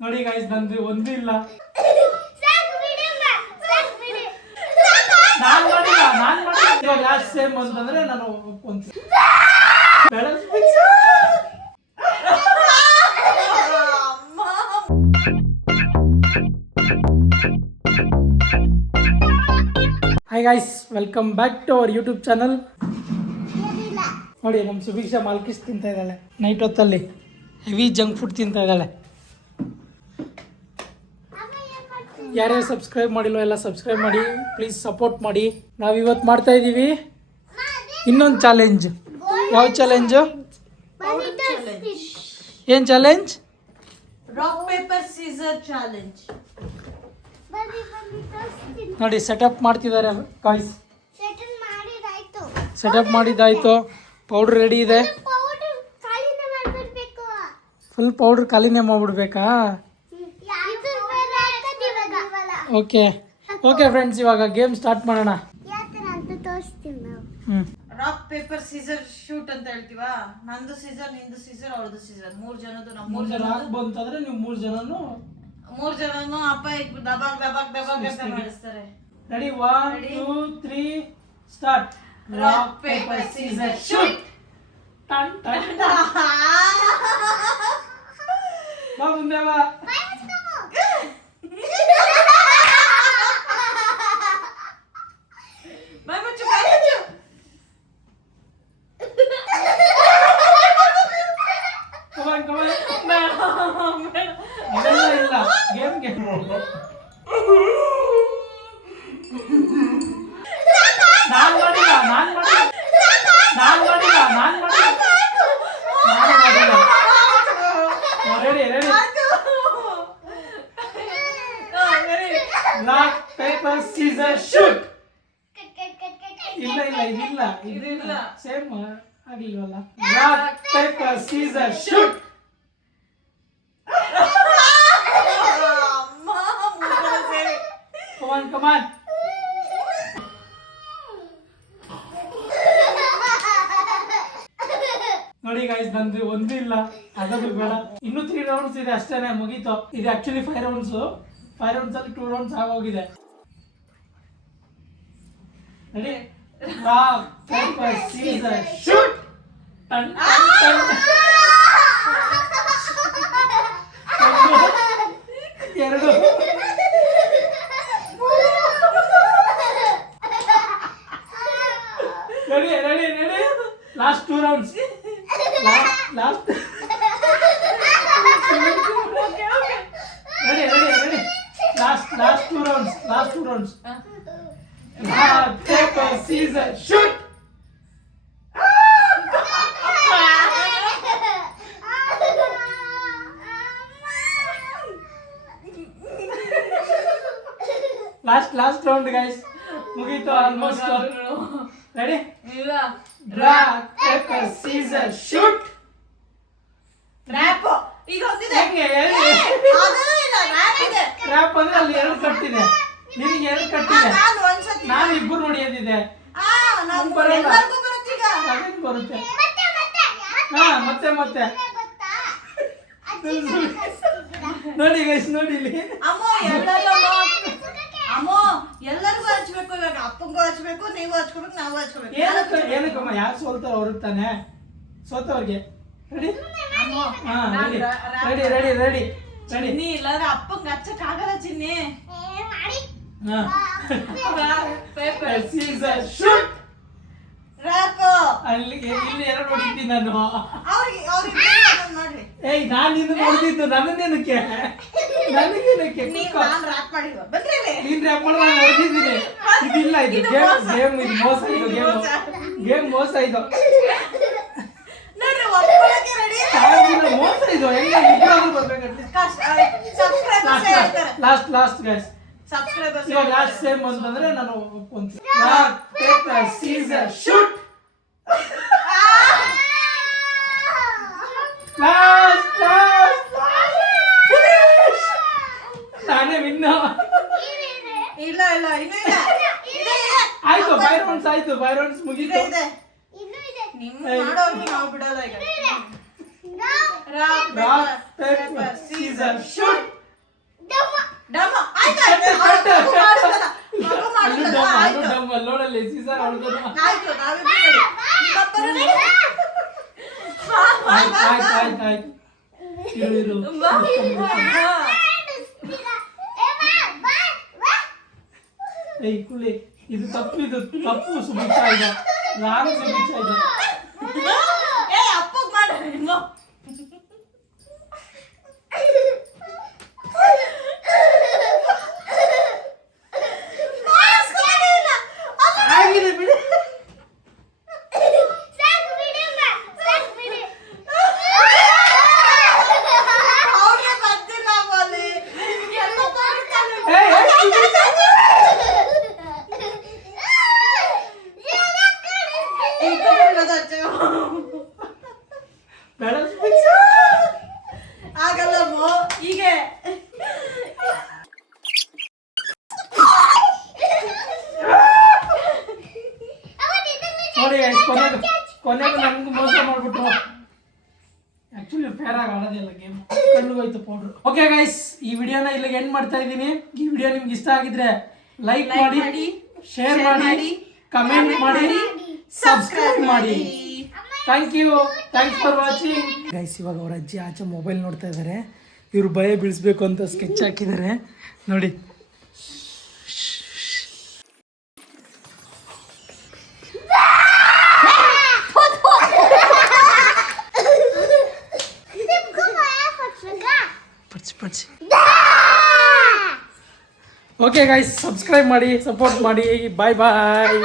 ನೋಡಿ ಗೈಸ್ ನಂದು ಒಂದು ಇಲ್ಲ. ನಾನು ಮಾಡಿಲ್ಲ ಇವಾಗ ಲಾಸ್ಟ್ ಸೇಮ್ ಅಂತಂದ್ರೆ ನಾನು ಒಪ್ಕೊಂತೀನಿ. Hi guys, welcome back to our YouTube channel. ನೋಡಿ ನಮ್ಮ ಸುಭಿಕ್ಷಾ ಮಾಲ್ಕಿಸ್ ತಿಂತಾ ಇದ್ದಾಳೆ ನೈಟ್ ಹೊತ್ತಲ್ಲಿ. ಹೆವಿ ಜಂಕ್ ಫುಡ್ ತಿಂತಾ ಇದ್ದಾಳೆ. ಯಾರ್ಯಾರು ಸಬ್ಸ್ಕ್ರೈಬ್ ಮಾಡಿಲ್ಲ ಎಲ್ಲ ಸಬ್ಸ್ಕ್ರೈಬ್ ಮಾಡಿ, ಪ್ಲೀಸ್ ಸಪೋರ್ಟ್ ಮಾಡಿ. ನಾವಿವತ್ತು ಮಾಡ್ತಾ ಇದ್ದೀವಿ ಇನ್ನೊಂದು ಚಾಲೆಂಜ್. ಯಾವ ಚಾಲೆಂಜು? ಏನು challenge? Rock paper scissor challenge. ನೋಡಿ ಸೆಟಪ್ ಮಾಡ್ತಿದ್ದಾರೆ ಗಾಯ್ಸ್. ಸೆಟಪ್ ಮಾಡಿದ್ದಾಯ್ತು. ಪೌಡ್ರ್ ರೆಡಿ ಇದೆ. ಫುಲ್ ಪೌಡ್ರ್ ಖಾಲಿನೇ ಮಾಡ್ಬಿಡ್ಬೇಕಾ? ಓಕೆ ಫ್ರೆಂಡ್ಸ್, ಇವಾಗ ಗೇಮ್ ಸ್ಟಾರ್ಟ್ ಮಾಡೋಣ. ರಾಕ್ ಪೇಪರ್ ಸೀಸರ್ ಶೂಟ್ ಅಂತ ಹೇಳ್ತೀವಾ? ನಂದು ಸೀಸರ್, ನಿಂದು ಸೀಸರ್, ಅವ್ರದ್ದು ಸೀಸರ್. ಮೂರ್ ಜನದ್ದು ನಾವು ಮೂರ್ ಜನ ಬಂತಂದ್ರೆ ನೀವು ಮೂರ್ ಜನನು ಅಪ್ಪ ದಬಾಕ್ ದಬಾಕ್ ದಬಾಕ್ ಅಂತ ಮಾಡಿಸ್ತಾರೆ. Ready? 1 2 3 start. Rock paper scissor shoot. ಟನ್ ಟನ್ ಬಾ ಮುಂದೆ ಬಾ. Rock paper scissor shoot. ಇಲ್ಲ ಸೇಮ್ ಆಗ್ಲಿಲ್ವಲ್ಲ. Rock paper scissor shoot. Come on. ನೋಡಿ ಗೈಸ್, ನಂದು ಒಂದು ಇಲ್ಲ, ಅದದು ಬೇಡ. ಇನ್ನು 3 ರೌಂಡ್ಸ್ ಇದೆ ಅಷ್ಟೇನೆ, ಮುಗೀತು. ಇದು ಆಕ್ಚುಲಿ 5 ರೌಂಡ್ಸ್. 5 ರೌಂಡ್ಸ್ ಅಲ್ಲಿ 2 ರೌಂಡ್ಸ್ ಆಗೋಗಿದೆ. Ready? Rock paper scissor shoot. ಟನ್ ಟನ್ ಟನ್. ಎರಡು. Ready? Last 2 rounds. Last ready? Last 2 rounds. Rock paper scissor shoot. Last round guys, ಮುಗೀತು ಆಲ್ಮೋಸ್ಟ್. ರೆಡಿ? ಇಲ್ಲ. Rock paper scissor shoot. ರ್ಯಾಪ್ ಈಗ ಒಂದಿದೆ. ರ್ಯಾಪ್ ಅಂದ್ರೆ ಅಲ್ಲಿ 2 ಕಟ್ಟಿದೆ, ನಿನಗೆ 2 ಕಟ್ಟಿದೆ. ನಾನು ಇಬ್ಬರು ನೋಡಿಯದಿದೆ. ಬರುತ್ತೆ. ಮತ್ತೆ ನೋಡಿ ಗೈಸ್, ನೋಡಿ ಇಲ್ಲಿ. ಅಮ್ಮೋ ಎಲ್ಲರಿಗೂ ಹಚ್ಬೇಕು. ಇವಾಗ ಅಪ್ಪಂಗೂ ಹಚ್ಬೇಕು, ನೀವು ಹಚ್ಕೋಬೇಕು, ನಾವು ಹಚ್ಕೋಬೇಕು. ಏನಕ್ಕಮ್ಮ? ಯಾರು ಸೋಲ್ತಾರ ಅವ್ರಿಗೆ ತಾನೆ, ಸೋತವ್ರಿಗೆ. ರೆಡಿ? ರೆಡಿ. ಚಿನ್ನಿ ಇಲ್ಲಾಂದ್ರೆ ಅಪ್ಪಂಗೆ ಹಚ್ಚಕ್ ಆಗಲ್ಲ ಚಿನ್ನಿ. Paper scissor shoot. ರ್ಯಾಪ್ ಅಲ್ಲಿ ಇಲ್ಲಿ 2 ನೋಡಿದ್ದೀನಿ ನಾನು. ಮಾಡ್ರಿ. ಏಯ್, ನಾನು ನಿನ್ನ ನೋಡಿದ್ದು. ನನಗೇನಕ್ಕೆ ನಾನು ರ್ಯಾಪ್ ಮಾಡಿದ್ವ ಬನ್ರಿ. ನೀನ್ ರ್ಯಾಪ್ ಮಾಡಿ ನಾನು ನೋಡಿದ್ದೀನಿ. ಇದಿಲ್ಲ, ಇದು ಗೇಮ್ ಇದು ಮೋಸ. ಗೇಮ್ ಮೋಸ. ಇದು ಮೋಸ. ಇದು ಲಾಸ್ಟ್ ಗೈಸ್. ಸಬ್ಸ್ಕ್ರೈಬರ್ಸ್ ಇವಾಗ ಲಾಸ್ಟ್ ಸೇಮ್ ಅಂತಂದ್ರೆ ನಾನು ಒಪ್ಕೊಂತೀನಿ. Rock paper scissor shoot. ನಾನೇ ವಿನ್. ಇಲ್ಲ ಆಯ್ತು. 5 ರೌಂಡ್ಸ್ ಮುಗೀತು. ನಿಮ್ಮ ಮಾಡೋರ್ಗೆ ನಾವು ಬಿಡೋಲ್ಲ ಈಗ. Rock paper scissor shoot. ಅಲ್ಲಿ ಸೀಸರ್ ಹೊಡೆದ್ರು. ಆಯ್ತು ನಾವಿಬ್ರು ನೋಡಿ. ನಿಮ್ಮ ಅಪ್ಪನೂ ನೋಡಿ. ಆಯ್ತು ಇರು ಏಯ್ ಕುಲಿ ಇದು ತಪ್ಪು ಸುಭಿಕ್ಷಾ ಇದೆ ರಾಂಗ್ ಸುಭಿಕ್ಷಾ ಇದೆ. ಏ ಅಪ್ಪಗ್ ಮಾಡ ಹೆಂಗೋ. ಆಗಿದೆ ಬಿಡಿ. ಅವ್ರಿಗೆ ಬರ್ತಿಲ್ಲ ಬೋಲಿ. ಎಲ್ಲ ಮಾಡ್ತಾನೆ. ಈಗ ಬಿಡೋದಚ್ಚು. ಬೇಡ ಸುಭಿಕ್ಷಾ. ಆಗಲ್ಲ ಮೋ ಹೀಗೆ. ನೋಡಿ ಕೊನೆಗೆ ನನ್ಗೂ ಮೋಸ ಮಾಡ್ಬಿಟ್ರು. ಆಕ್ಚುಲಿ ಫೇರ್ ಆಗಿ ಆಡೋದಿಲ್ಲ ಗೇಮ್, ಕಣ್ಣುಗೋಯ್ತು ಪೌಡ್ರು. ಓಕೆ ಗೈಸ್, ಈ ವಿಡಿಯೋನ ಇಲ್ಲಿಗೆ ಎಂಡ್ ಮಾಡ್ತಾ ಇದ್ದೀನಿ. ಈ ವಿಡಿಯೋ ನಿಮ್ಗೆ ಇಷ್ಟ ಆಗಿದ್ರೆ ಲೈಕ್ ಮಾಡಿ, ಶೇರ್ ಮಾಡಿ, ಕಮೆಂಟ್ ಮಾಡಿ, ಸಬ್ಸ್ಕ್ರೈಬ್ ಮಾಡಿ. Thanks for watching guys. ಇವಾಗ ಅವ್ರ ಅಜ್ಜಿ ಆಚೆ ಮೊಬೈಲ್ ನೋಡ್ತಾ ಇದ್ದಾರೆ. ಇವ್ರು ಭಯ ಬೀಳಿಸ್ಬೇಕು ಅಂತ ಸ್ಕೆಚ್ ಹಾಕಿದ್ದಾರೆ ನೋಡಿ. ಪಡ್ಸಿ ಓಕೆ ಗೈಸ್, ಸಬ್ಸ್ಕ್ರೈಬ್ ಮಾಡಿ, ಸಪೋರ್ಟ್ ಮಾಡಿ. ಬಾಯ್ ಬಾಯ್.